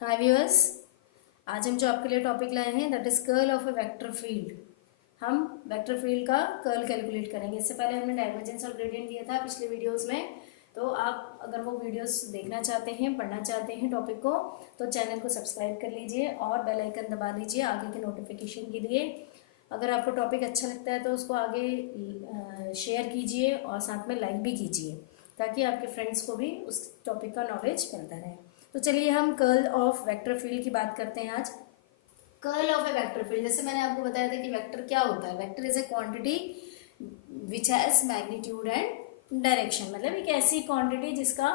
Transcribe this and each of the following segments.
हाय viewers, आज हम जो आपके लिए टॉपिक लाए हैं that is curl of a vector field. हम वेक्टर फील्ड का कर्ल कैलकुलेट करेंगे। इससे पहले हमने डाइवर्जेंस और ग्रेडियंट दिया था पिछले वीडियोस में। तो आप अगर वो वीडियोस देखना चाहते हैं, पढ़ना चाहते हैं टॉपिक को, तो चैनल को सब्सक्राइब कर लीजिए और बेल आइकन दबा लीजिए आगे के नोटिफिकेशन के लिए। अगर आपको टॉपिक अच्छा लगता है तो उसको आगे शेयर कीजिए और साथ में लाइक भी कीजिए ताकि आपके फ्रेंड्स को भी उस टॉपिक का नॉलेज मिलता रहे। तो चलिए हम कर्ल ऑफ वेक्टर फील्ड की बात करते हैं आज। Curl of A vector field, जैसे मैंने आपको बताया था कि वेक्टर क्या होता है। Vector is a quantity which has magnitude and direction, मतलब एक ऐसी क्वांटिटी जिसका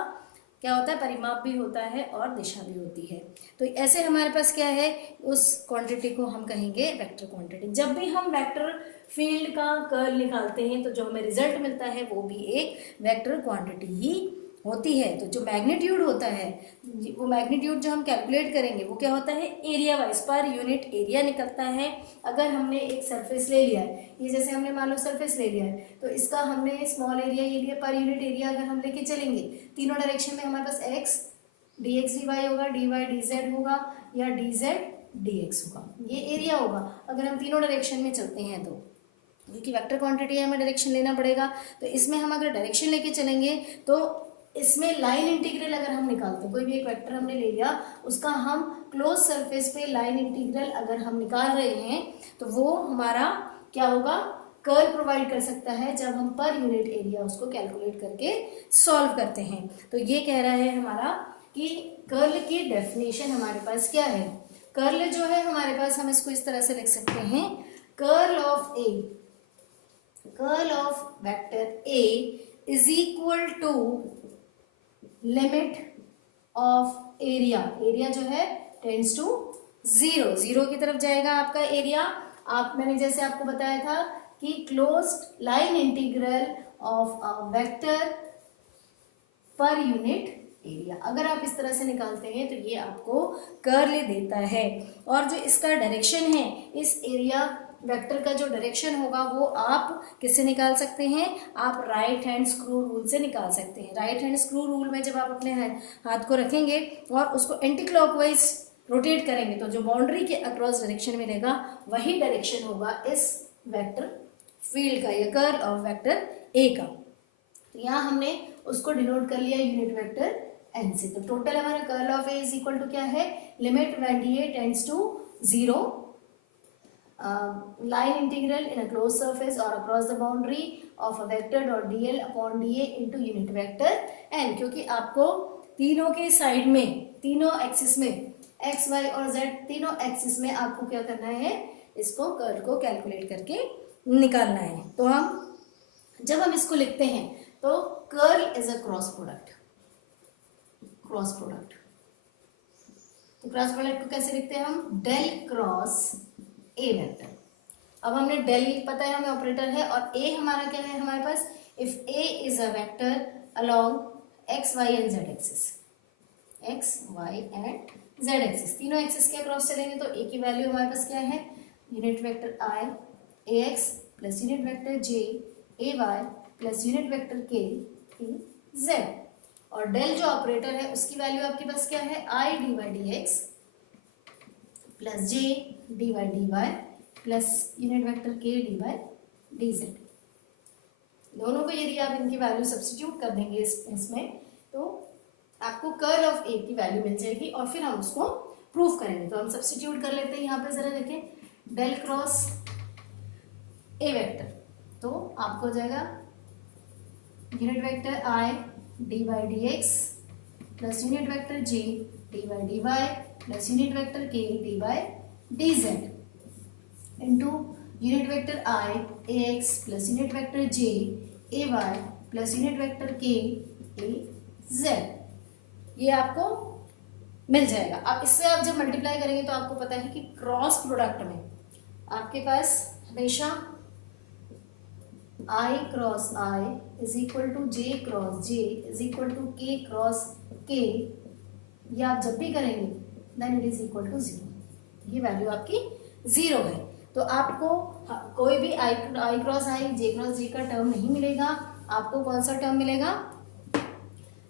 क्या होता है, परिमाप भी होता है और दिशा भी होती है। तो ऐसे हमारे पास क्या है, उस क्वांटिटी को हम कहेंगे वेक्टर क्वांटिटी। जब भी हम वेक्टर फील्ड का कर्ल निकालते हैं तो जो हमें रिजल्ट मिलता है वो भी एक वेक्टर क्वांटिटी ही होती है। तो जो मैग्नीट्यूड होता है, वो मैग्नीट्यूड जो हम कैलकुलेट करेंगे वो क्या होता है, area wise per unit area निकलता है। अगर हमने एक सरफेस ले लिया है, ये जैसे हमने मान लो सरफेस ले लिया है, तो इसका हमने स्मॉल एरिया ये लिया, पर यूनिट एरिया अगर हम लेके चलेंगे तीनों डायरेक्शन में हमारे पास x d x d y होगा, डी वाई डी जेड होगा या डी जेड डी एक्स होगा, ये एरिया होगा अगर हम तीनों डायरेक्शन में चलते हैं। तो क्योंकि वेक्टर क्वांटिटी है, हमें डायरेक्शन लेना पड़ेगा। तो इसमें हम अगर डायरेक्शन लेके चलेंगे तो इसमें लाइन इंटीग्रल अगर हम निकालते हैं, कोई भी एक वेक्टर हमने ले लिया, उसका हम क्लोज सरफेस पे लाइन इंटीग्रल अगर हम निकाल रहे हैं तो वो हमारा क्या होगा, कर्ल प्रोवाइड कर सकता है जब हम पर यूनिट एरिया उसको कैलकुलेट करके सॉल्व करते हैं। तो ये कह रहा है हमारा कि कर्ल की डेफिनेशन हमारे पास क्या है। कर्ल जो है हमारे पास, हम इसको इस तरह से लिख सकते हैं, curl of A, curl of vector A is equal to limit of area, area जो है टेंड्स टू जीरो, जीरो की तरफ जाएगा आपका एरिया। मैंने जैसे आपको बताया था कि closed line integral of a vector per unit area, अगर आप इस तरह से निकालते हैं तो ये आपको कर्ल देता है। और जो इसका डायरेक्शन है, इस एरिया वेक्टर का जो डायरेक्शन होगा वो आप किससे निकाल सकते हैं, आप राइट हैंड स्क्रू रूल से निकाल सकते हैं। राइट हैंड स्क्रू रूल में जब आप अपने हाथ को रखेंगे और उसको एंटी क्लॉकवाइज रोटेट करेंगे तो जो बाउंड्री के अक्रॉस डायरेक्शन मिलेगा वही डायरेक्शन होगा इस वेक्टर फील्ड का, या कर्ल ऑफ वेक्टर ए का। तो यहाँ हमने उसको डिनोट कर लिया यूनिट वेक्टर एन से। तो टोटल हमारा curl of A is equal to क्या है, limit when d A tends to zero, line integral in a closed surface or across the boundary of a vector dot dl upon dA into unit vector n। क्योंकि आपको तीनों के side में, तीनों axis में, x y और z तीनों axis में आपको क्या करना है, इसको कर्ल को कैलकुलेट करके निकालना है। तो जब हम इसको लिखते हैं तो curl is a cross product, cross product. तो क्रॉस प्रोडक्ट को कैसे लिखते हैं हम, डेल क्रॉस ए वेक्टर। अब हमने डेल पता है हमें ऑपरेटर है, और ए हमारा क्या है हमारे पास, if a is a vector along x y and z axis, x y and z axis, तीनों एक्सिस के अक्रॉस चलेंगे तो ए की वैल्यू हमारे पास क्या है, unit vector i a x plus unit vector j a y plus unit vector k z. और डेल जो ऑपरेटर है उसकी वैल्यू आपके पास क्या है, i d y d x plus j d y d y plus unit vector k d y d z. दोनों को यदि आप इनकी वैल्यू सब्स्टिट्यूट कर देंगे इसमें तो आपको कर्ल ऑफ ए की वैल्यू मिल जाएगी और फिर हम उसको प्रूफ करेंगे। तो हम सब्स्टिट्यूट कर लेते हैं यहाँ पे, जरा देखें, डेल क्रॉस ए वेक्टर, तो आपको हो जाएगा unit vector i d y d x plus unit vector j d y d y plus unit vector k d y d z into unit vector i a x plus unit vector j a y plus unit vector k a Z. ये आपको मिल जाएगा। अब इससे आप जब multiply करेंगे तो आपको पता है कि क्रॉस प्रोडक्ट में आपके पास हमेशा i cross i is equal to j cross j is equal to k cross k, ये आप जब भी करेंगे then it is equal to zero, ये वैल्यू आपकी जीरो है। तो आपको कोई भी आई क्रॉस आई जे क्रॉस जे का टर्म नहीं मिलेगा, आपको कौन सा टर्म मिलेगा,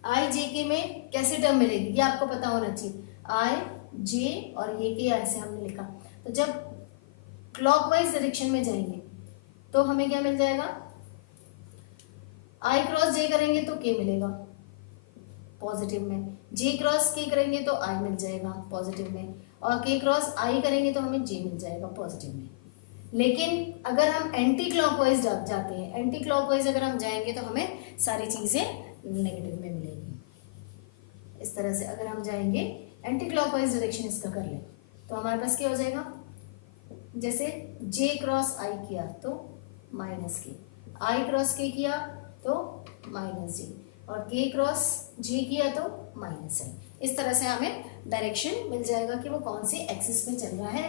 आई जे के में कैसे टर्म मिलेगी ये आपको पता होना चाहिए। आई जे और ये के ऐसे हमने लिखा। तो जब क्लॉकवाइज डायरेक्शन में जाएंगे तो हमें क्या मिल जाएगा, आई क्रॉस जे करेंगे तो के मिलेगा पॉजिटिव में, जे क्रॉस के करेंगे तो आई मिल जाएगा पॉजिटिव में, और के क्रॉस आई करेंगे तो हमें जे मिल जाएगा पॉजिटिव में। लेकिन अगर हम एंटी क्लॉकवाइज जाते हैं, एंटी क्लॉकवाइज अगर हम जाएंगे तो हमें सारी चीजें नेगेटिव में मिलेगी। इस तरह से अगर हम जाएंगे एंटी क्लॉकवाइज डायरेक्शन इसका कर लें तो हमारे पास क्या हो जाएगा, जैसे जे क्रॉस आई किया तो माइनस के, आई क्रॉस के किया तो माइनस जे, और के क्रॉस जे किया तो माइनस आई। इस तरह से हमें डायरेक्शन मिल जाएगा कि वो कौन सी एक्सिस में चल रहा है,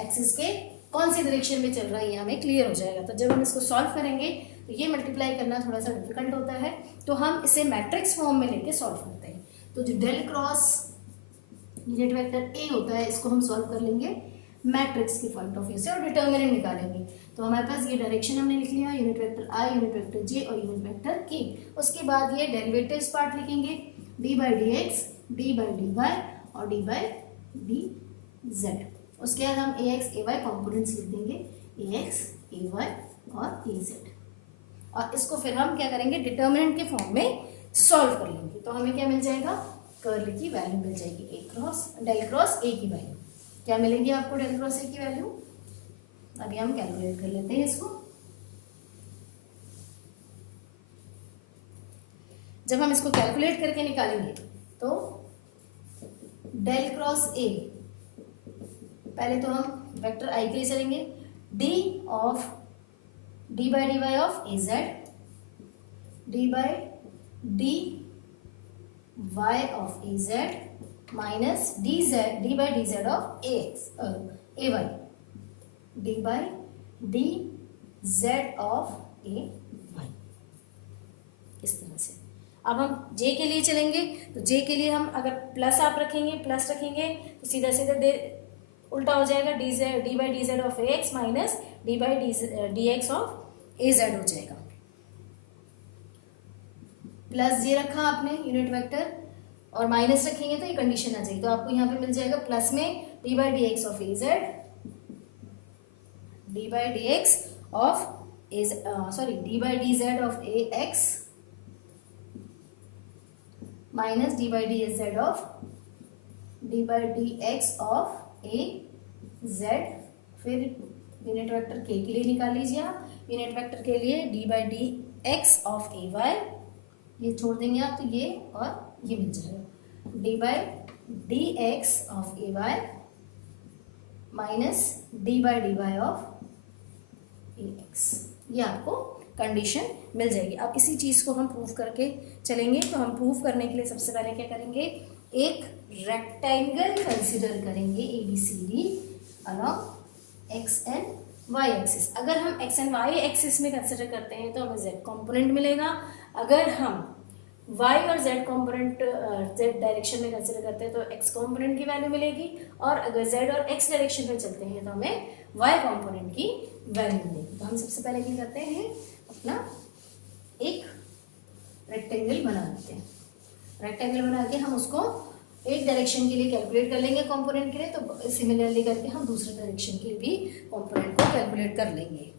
एक्सिस के कौन सी डायरेक्शन में चल रहा है, ये हमें क्लियर हो जाएगा। तो जब हम इसको सॉल्व करेंगे तो ये मल्टीप्लाई करना थोड़ा सा डिफिकल्ट होता है, तो हम इसे मैट्रिक्स फॉर्म में लेके सॉल्व करते हैं। तो जो del cross unit vector A होता है इसको हम सॉल्व कर लेंगे मैट्रिक्स के पॉइंट ऑफ व्यू से और डिटर्मिनेंट निकालेंगे। तो हमारे पास ये डायरेक्शन हमने लिख लिया, unit vector i, unit vector j और यूनिट वेक्टर के। उसके बाद ये डेरिवेटिव्स पार्ट लिखेंगे, d by d x, d by d y और डी बाई डी जेड। उसके बाद हम A x A y components लिख देंगे, ए एक्स ए वाई और ए जेड, और इसको फिर हम क्या करेंगे, डिटर्मिनेंट के फॉर्म में सॉल्व कर लेंगे। तो हमें क्या मिल जाएगा, कर्ल की वैल्यू मिल जाएगी, ए क्रॉस डेल क्रॉस ए की वैल्यू क्या मिलेगी आपको, डेल क्रॉस ए की वैल्यू। अभी हम कैलकुलेट कर लेते हैं इसको। जब हम इसको कैलकुलेट करके निकालेंगे तो डेल क्रॉस ए, पहले तो हम वेक्टर आई के लिए चलेंगे, d of d by d y of A z, d by d y of A z minus d z d by d z of A x A y, d by d z of A y. इस तरह से अब हम जे के लिए चलेंगे, तो जे के लिए हम अगर प्लस आप रखेंगे, प्लस रखेंगे तो सीधा सीधा उल्टा हो जाएगा, d by d z of A x minus d by d x of A Z हो जाएगा। प्लस जे रखा आपने यूनिट वेक्टर और माइनस रखेंगे तो ये कंडीशन आ जाएगी, तो आपको यहाँ पे मिल जाएगा प्लस में d by d x of A z, d by d x of A sorry d by d z of A x minus d by d z of d by d x of A z. फिर unit vector के लिए निकाल लीजिए आप, unit vector के लिए d by d x of A y, ये छोड़ देंगे आप तो ये और ये मिल जाएगा, d by d x of A y minus d by d y of A x. ये आपको कंडीशन मिल जाएगी। अब इसी चीज़ को हम प्रूव करके चलेंगे। तो हम प्रूव करने के लिए सबसे पहले क्या करेंगे, एक रेक्टेंगल कंसिडर करेंगे A B C D along x and y axis. अगर हम एक्स एंड वाई एक्सिस में कंसिडर करते हैं तो हमें जेड कॉम्पोनेंट मिलेगा। अगर हम y और z कॉम्पोनेंट z डायरेक्शन में कंसिडर करते हैं तो x कॉम्पोनेंट की वैल्यू मिलेगी, और अगर z और x डायरेक्शन में चलते हैं तो हमें y कॉम्पोनेंट की वैल्यू मिलेगी। तो हम सबसे पहले क्या करते हैं, अपना एक रेक्टेंगल बना लेते हैं। रेक्टेंगल बना के हम उसको एक डायरेक्शन के लिए कैलकुलेट कर लेंगे कॉम्पोनेंट के लिए, तो सिमिलरली करके हम दूसरे डायरेक्शन के लिए भी कॉम्पोनेंट को कैलकुलेट कर लेंगे।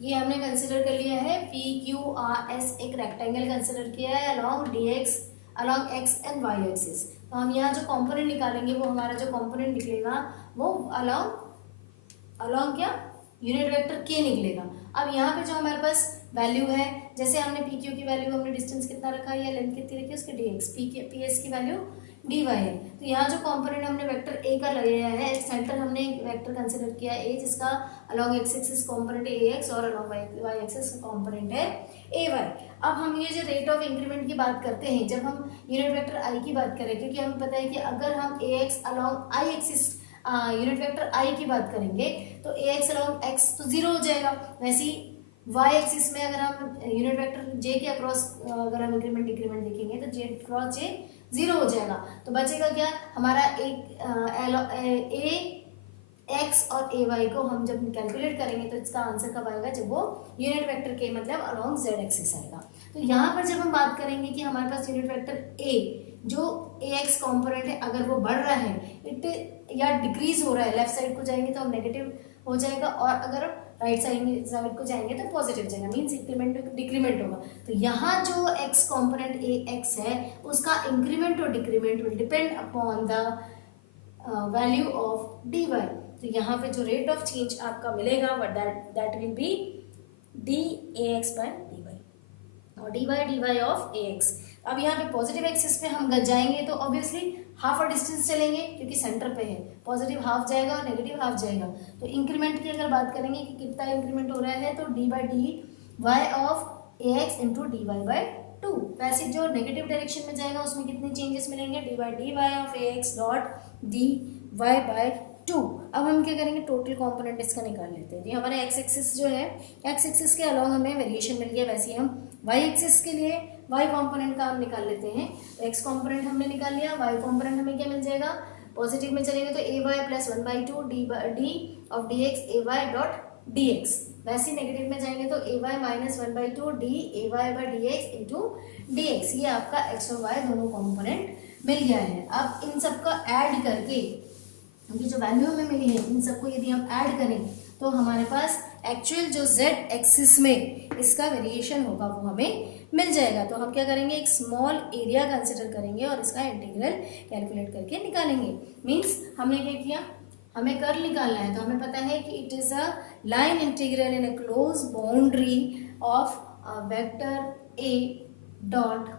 ये हमने कंसिडर कर लिया है, पी क्यू आर एस एक रेक्टेंगल कंसिडर किया है along d x along x and y axis. तो हम यहाँ जो कंपोनेंट निकालेंगे वो हमारा जो कंपोनेंट निकलेगा वो अलॉन्ग क्या, यूनिट वेक्टर के निकलेगा। अब यहाँ पे जो हमारे पास वैल्यू है, जैसे हमने पी क्यू की वैल्यू, हमने डिस्टेंस कितना रखा है या लेंथ कितनी रखी है उसके डी एक्स, पी एस की वैल्यू डी वाई है। तो यहाँ जो कंपोनेंट हमने वेक्टर ए का लगाया है, सेंटर हमने वेक्टर कंसिडर किया है ए, जिसका अलॉन्ग एक्स एक्सिस कंपोनेंट ए एक्स और अलॉन्ग वाई एक्सिस कंपोनेंट है ए वाई। अब हम ये जो रेट ऑफ इंक्रीमेंट की बात करते हैं, जब हम यूनिट वेक्टर आई की बात करें, क्योंकि हमें पता है कि अगर हम A x along I axis unit vector आई की बात करेंगे तो ए एक्स अलॉन्ग एक्स तो जीरो हो जाएगा। वैसे ही वाई एक्सिस में अगर हम यूनिट वेक्टर जे के अक्रॉस अगर हम इंक्रीमेंट डिक्रीमेंट देखेंगे तो जे क्रॉस जे जीरो हो जाएगा। तो बचेगा क्या हमारा एक ए एक्स और ए वाई को हम जब कैलकुलेट करेंगे तो इसका आंसर कब आएगा, जब वो यूनिट वेक्टर के मतलब अलॉन्ग जेड एक्सिस आएगा। तो यहाँ पर जब हम बात करेंगे कि हमारे पास यूनिट वेक्टर ए जो ax कंपोनेंट है अगर वो बढ़ रहा है इट या डिक्रीज हो रहा है, लेफ्ट साइड को जाएंगे तो हम नेगेटिव हो जाएगा और अगर राइट साइड को जाएंगे तो पॉजिटिव जाएगा, मीन्स इंक्रीमेंट डिक्रीमेंट होगा। तो यहाँ जो x कंपोनेंट ax है उसका इंक्रीमेंट और decrement will depend upon the value of dy। तो यहाँ पे जो रेट ऑफ चेंज आपका मिलेगा what that will be dAx by dy और dy ऑफ ax। अब यहाँ पे पॉजिटिव एक्सिस पे हम जाएंगे तो ऑब्वियसली हाफ और डिस्टेंस चलेंगे क्योंकि सेंटर पे है, पॉजिटिव हाफ जाएगा और नेगेटिव हाफ जाएगा। तो इंक्रीमेंट की अगर बात करेंगे कि कितना इंक्रीमेंट हो रहा है तो d by dy of ax into dy by 2। वैसे जो नेगेटिव डायरेक्शन में जाएगा उसमें कितने चेंजेस मिलेंगे, d by dy of ax dot dy by 2। अब हम क्या करेंगे, टोटल कंपोनेंट इसका निकाल लेते हैं। ये हमारा एक्स एक्सिस जो है, एक्स एक्सिस के अलावा हमें वेरिएशन मिल गया, वैसे ही हम वाई एक्सिस के लिए वाई कंपोनेंट का हम निकाल लेते हैं। तो एक्स कंपोनेंट हमने निकाल लिया, वाई कंपोनेंट हमें क्या मिल जाएगा, पॉजिटिव में चलेंगे तो a y plus 1/2 d of d x A y dot d x. वैसे ही नेगेटिव में जाएंगे तो a y minus 1/2 d a y by d x into d x. ये आपका एक्स और वाई दोनों कंपोनेंट मिल गया है। अब इन सबका ऐड करके क्योंकि जो वैल्यू हमें मिली है इन सबको यदि हम ऐड करें तो हमारे पास एक्चुअल जो z एक्सिस में इसका वेरिएशन होगा वो हमें मिल जाएगा। तो हम क्या करेंगे, एक स्मॉल एरिया कंसिडर करेंगे और इसका इंटीग्रल कैलकुलेट करके निकालेंगे। मीन्स हमने क्या किया, हमें कर्ल निकालना है तो हमें पता है कि it is a line integral in a close boundary of a vector A dot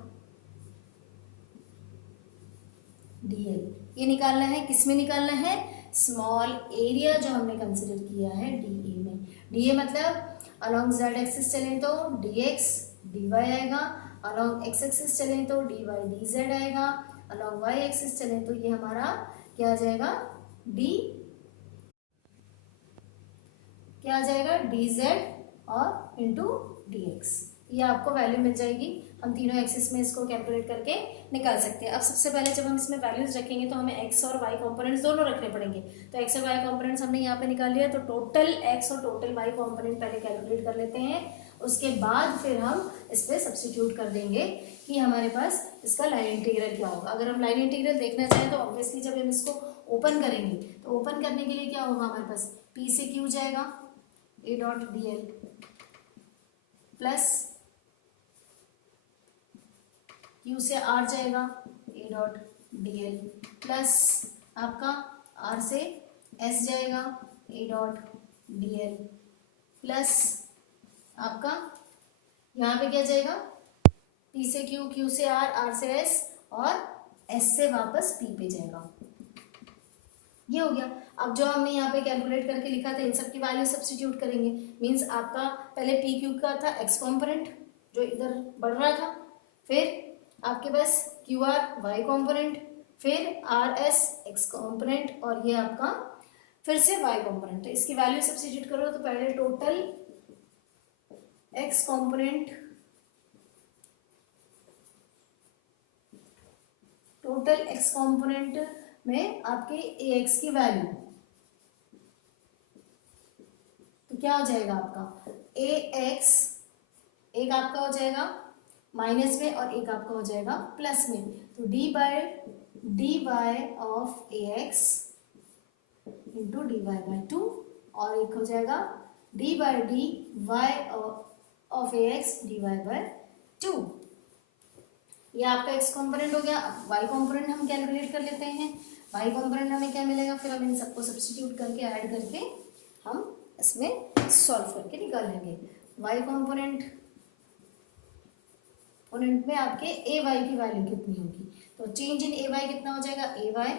dl। ये निकालना है, किस में निकालना है, स्मॉल एरिया जो हमने कंसिडर किया है dA में। dA मतलब अलॉन्ग z एक्सिस चलें तो dx dy आएगा, अलॉन्ग x एक्सिस चलें तो dy dz आएगा, अलॉन्ग y एक्सिस चलें तो ये हमारा क्या आ जाएगा, क्या आ जाएगा dz और इंटू dx। ये आपको वैल्यू मिल जाएगी। हम तीनों एक्सिस में इसको कैलकुलेट करके निकाल सकते हैं। अब सबसे पहले जब हम इसमें वैल्यूज रखेंगे तो हमें x और y कंपोनेंट्स दोनों रखने पड़ेंगे। तो x और y कंपोनेंट्स हमने यहाँ पे निकाल लिया, तो टोटल x और टोटल y कंपोनेंट पहले कैलकुलेट कर लेते हैं। उसके बाद फिर हम इस पर सब्सटीट्यूट कर देंगे कि हमारे पास इसका लाइन इंटीग्रल क्या होगा। अगर हम लाइन इंटीग्रल देखना चाहें तो ऑब्वियसली जब हम इसको ओपन करेंगे तो ओपन करने के लिए क्या होगा, हमारे पास p से q जाएगा a dot dl plus q से r जाएगा a डॉट dl प्लस आपका r से s जाएगा a डॉट dl प्लस आपका यहाँ पे क्या जाएगा, p से q, q से r, r से s और s से वापस p पे जाएगा। ये हो गया। अब जो हमने यहाँ पे कैलकुलेट करके लिखा था इन सब की वैल्यू सब्स्टिट्यूट करेंगे। मींस आपका पहले पी क्यू का था एक्स कॉम्पोनेंट जो इधर बढ़ रहा था, फिर आपके पास क्यू आर वाई कॉम्पोनेंट, फिर आर एस एक्स कॉम्पोनेंट और ये आपका फिर से वाई कॉम्पोनेंट। तो इसकी वैल्यू सब्स्टिट्यूट करो तो पहले total x component, total x component में आपके ए एक्स की वैल्यू तो क्या हो जाएगा आपका ए एक्स, एक आपका हो जाएगा माइनस में और एक आपका हो जाएगा प्लस में। तो d by d y of A x into d y by 2 और एक हो जाएगा d by d y of A x d y by 2। ये आपका एक्स कॉम्पोनेंट हो गया। अब वाई कॉम्पोनेंट हम कैलकुलेट कर लेते हैं। वाई कॉम्पोनेंट हमें क्या मिलेगा, फिर हम इन सबको सब्स्टिट्यूट करके ऐड करके हम इसमें सॉल्व करके निकाल लेंगे। वाई कॉम्पोनेंट में आपके ए वाई की वैल्यू कितनी होगी, तो चेंज इन ए वाई कितना हो जाएगा, a y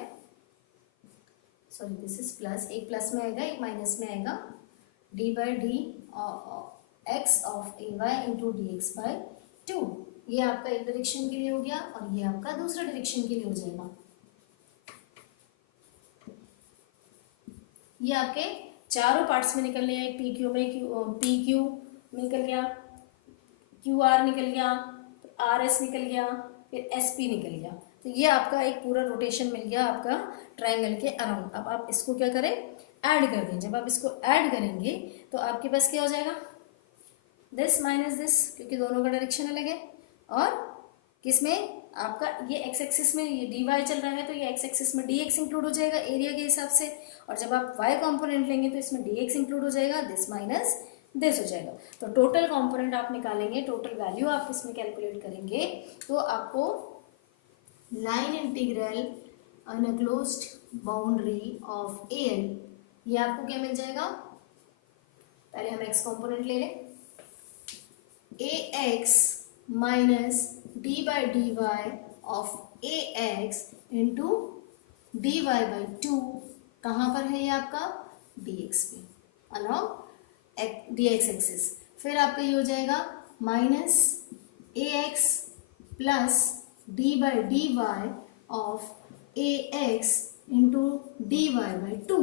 sorry this is plus, एक प्लस में आएगा एक माइनस में आएगा, d by d x of A y into d x by 2। ये आपका एक डायरेक्शन के लिए हो गया और ये आपका दूसरा डायरेक्शन के लिए हो जाएगा। ये आपके चारों पार्ट्स में निकल गया, एक पी क्यू में पी क्यू निकल गया, क्यू आर निकल गया, आर एस निकल गया, फिर एस पी निकल गया। तो ये आपका एक पूरा रोटेशन मिल गया आपका ट्राइंगल के अराउंड। अब आप इसको क्या करें, ऐड कर दें। जब आप इसको ऐड करेंगे तो आपके पास क्या हो जाएगा, दिस माइनस दिस, क्योंकि दोनों का डायरेक्शन अलग है। और किसमें आपका ये एक्स एक्सिस में ये डी वाई चल रहा है, तो ये एक्स एक्सिस में डी एक्स इंक्लूड हो जाएगा एरिया के हिसाब से। और जब आप वाई कॉम्पोनेंट लेंगे तो इसमें डी एक्स इंक्लूड हो जाएगा, दिस माइनस दिस हो जाएगा। तो टोटल कॉम्पोनेंट आप निकालेंगे, टोटल वैल्यू आप इसमें कैलकुलेट करेंगे, तो आपको line integral अनक्लोज्ड boundary of A L, ये आपको क्या मिल जाएगा। पहले हम एक्स कॉम्पोनेंट ले लें, a x minus d by d y of A x into d y by two, कहाँ पर है ये आपका, डी एक्स पे अलॉन्ग डी एक्स एक्सिस। फिर आपका ये हो जाएगा minus a x plus d by d y of A x into d y by two.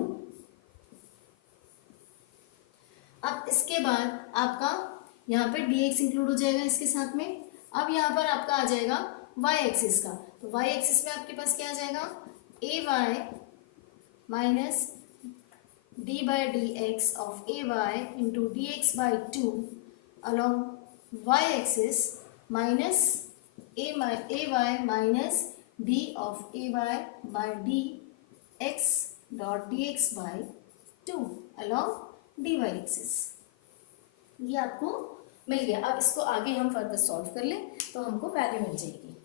अब इसके बाद आपका यहाँ पे डी एक्स इंक्लूड हो जाएगा इसके साथ में। अब यहाँ पर आपका आ जाएगा वाई एक्सिस का, तो वाई एक्सिस में आपके पास क्या आ जाएगा, a y minus d by d x of A y into d x by two along y axis minus a y minus d of A y by d x dot d x by two along d y axis. ये आपको मिल गया। अब इसको आगे हम further solve कर लें तो हमको वैल्यू मिल जाएगी।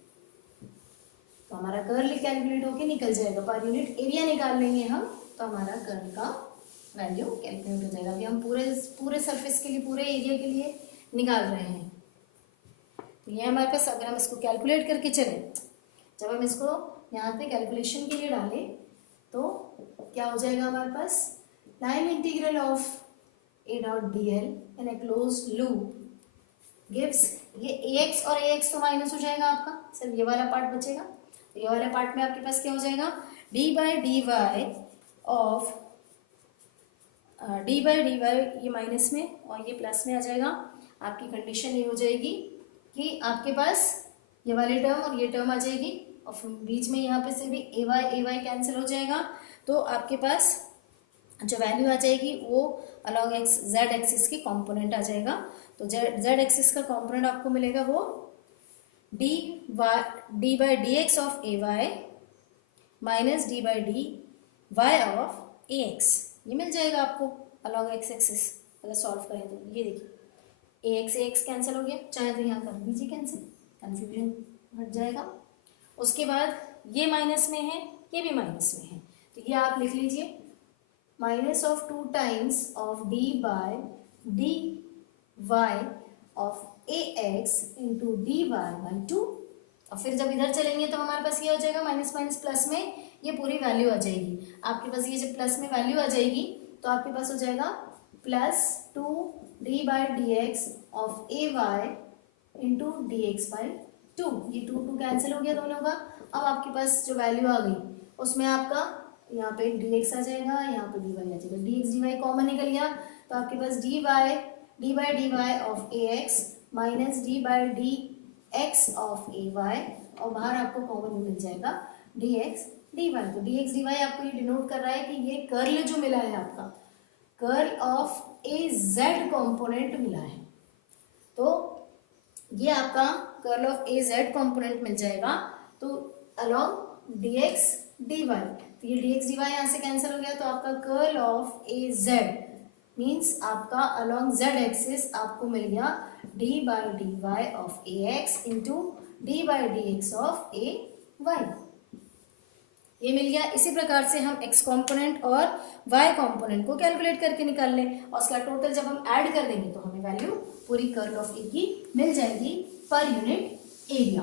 तो हमारा कर्ल कैलकुलेट होके निकल जाएगा, पर यूनिट एरिया निकाल लेंगे हम, तो हमारा कर्ल का वैल्यू कैलकुलेट हो जाएगा। अभी हम पूरे सरफेस के लिए, पूरे एरिया के लिए निकाल रहे हैं। तो ये हमारे पास, अगर हम इसको कैलकुलेट करके चले, जब हम इसको यहाँ पे कैलकुलेशन के लिए डालें तो क्या हो जाएगा हमारे पास, line integral of a dot d l in a closed loop gives, ये ए एक्स और ए एक्स तो माइनस हो जाएगा आपका, सिर्फ ये वाला पार्ट बचेगा। ये वाले पार्ट में आपके पास क्या हो जाएगा, d by d y of d by d y, ये माइनस में और ये प्लस में आ जाएगा। आपकी कंडीशन ये हो जाएगी कि आपके पास ये वाली टर्म और ये टर्म आ जाएगी, और बीच में यहाँ पे से भी ए वाई कैंसिल हो जाएगा। तो आपके पास जो वैल्यू आ जाएगी वो अलॉन्ग एक्स जेड एक्सिस की कंपोनेंट आ जाएगा। तो जेड एक्सिस का कंपोनेंट आपको मिलेगा वो d by d x of A y minus d by d y of A x, ये मिल जाएगा आपको अलॉन्ग एक्स एक्सिस। अगर सॉल्व करें तो ये देखिए ए एक्स कैंसिल हो गया, चाहे तो यहाँ कर दीजिए कैंसिल, कन्फ्यूजन हट जाएगा। उसके बाद ये माइनस में है, ये भी माइनस में है, तो ये आप लिख लीजिए minus of 2 times of d by d y of A x into d y by 2। और फिर जब इधर चलेंगे तो हमारे पास ये हो जाएगा माइनस माइनस प्लस में ये पूरी वैल्यू आ जाएगी आपके पास। ये जब प्लस में वैल्यू आ जाएगी तो आपके पास हो जाएगा plus 2 d by d x of A y into d x by 2। ये 2 कैंसिल हो गया दोनों का। अब आपके पास जो वैल्यू आ गई उसमें आपका यहाँ पे डी एक्स आ जाएगा, यहाँ पे डी वाई आ जाएगा, d x d y common निकल गया तो आपके पास d by d y of A x minus d by d x of A y, और बाहर आपको कॉमन मिल जाएगा डी एक्स डी वाई। तो डी एक्स डी वाई आपको ये डिनोट कर रहा है कि ये कर्ल जो मिला है आपका, curl of A z component मिला है। तो ये आपका curl of A z component मिल जाएगा। तो along d x d y, तो ये डी एक्स डी वाई यहाँ से कैंसिल हो गया, तो आपका curl of A z means आपका अलॉन्ग जेड एक्सिस आपको मिल गया d by d y of A x into d by d x of A y, ये मिल गया। इसी प्रकार से हम एक्स कॉम्पोनेंट और वाई कॉम्पोनेंट को कैलकुलेट करके निकाल लें, और उसका टोटल जब हम ऐड कर देंगे तो हमें वैल्यू पूरी कर्ल ऑफ ए की मिल जाएगी पर यूनिट एरिया।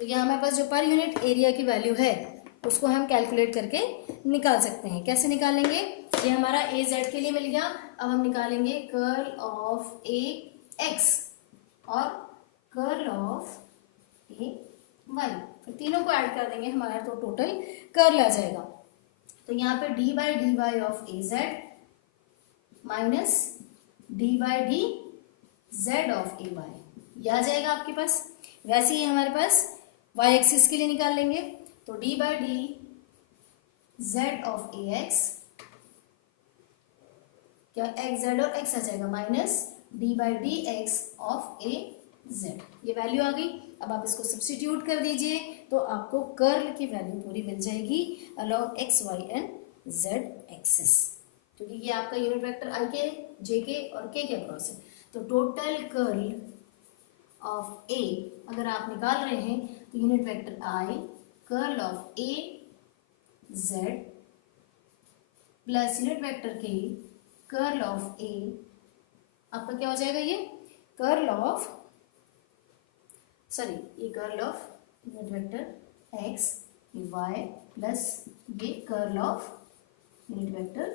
तो यहाँ हमारे पास जो पर यूनिट एरिया की वैल्यू है उसको हम कैलकुलेट करके निकाल सकते हैं। कैसे निकालेंगे, ये हमारा ए जेड के लिए मिल गया। अब हम निकालेंगे कर्ल ऑफ ए एक्स और कर्ल ऑफ ए वाई, तो तीनों को ऐड कर देंगे हमारा तो टोटल कर्ल आ जाएगा। तो यहाँ पे d by d y of A z minus d by d z of A y, यह आ जाएगा आपके पास। वैसे ही हमारे पास वाई एक्सिस के लिए निकाल लेंगे, तो D by d z of A x क्या एक्स जेड और एक्स आ जाएगा minus d by d x of A Z, ये वैल्यू आ गई। अब आप इसको सब्स्टिट्यूट कर दीजिए तो आपको कर्ल की वैल्यू पूरी मिल जाएगी along x y and z axis, क्योंकि ये आपका यूनिट वेक्टर आई के जे के और के अक्रॉस है। तो टोटल कर्ल ऑफ ए अगर आप निकाल रहे हैं तो unit vector i curl of A z plus unit vector के कर्ल ऑफ ए, आपका क्या हो जाएगा, ये कर्ल ऑफ ये curl of unit vector x y plus ये कर्ल ऑफ यूनिट वेक्टर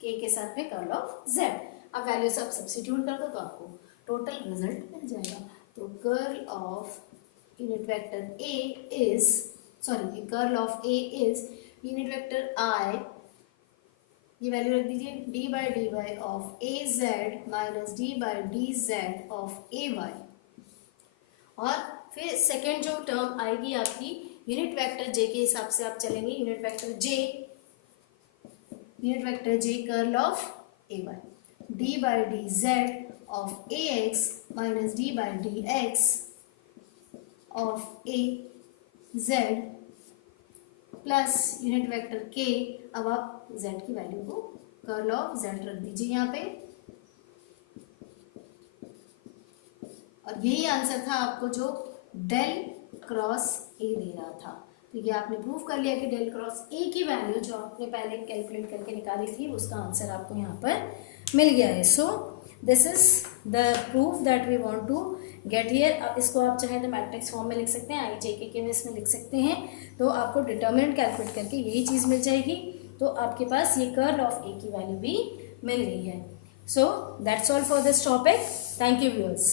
के साथ में कर्ल ऑफ जेड। अब वैल्यू सब सब्स्टिट्यूट कर दो तो आपको टोटल रिजल्ट मिल जाएगा। तो curl of unit vector A is curl of A is unit vector आई, ये वैल्यू रख दीजिए d by of A z minus d by d z of A y, और फिर सेकेंड जो टर्म आएगी आपकी यूनिट वेक्टर जे के हिसाब से आप चलेंगे, unit vector j curl of A y d by d z of A x minus d by d x of A z plus unit vector के। अब आप z की वैल्यू को कर्ल ऑफ z रख दीजिए यहाँ पे, और यही आंसर था आपको जो डेल क्रॉस ए दे रहा था। तो ये आपने प्रूव कर लिया कि डेल क्रॉस ए की वैल्यू जो आपने पहले कैलकुलेट करके निकाली थी उसका आंसर आपको यहाँ पर मिल गया है। So this is the proof that we want to get here. अब इसको आप चाहें तो मैट्रिक्स फॉर्म में लिख सकते हैं, आई जे के में लिख सकते हैं, तो आपको डिटर्मिनेंट कैलकुलेट करके यही चीज़ मिल जाएगी। तो आपके पास ये कर्ल ऑफ ए की वैल्यू भी मिल गई है। So that's all for this topic. Thank you viewers.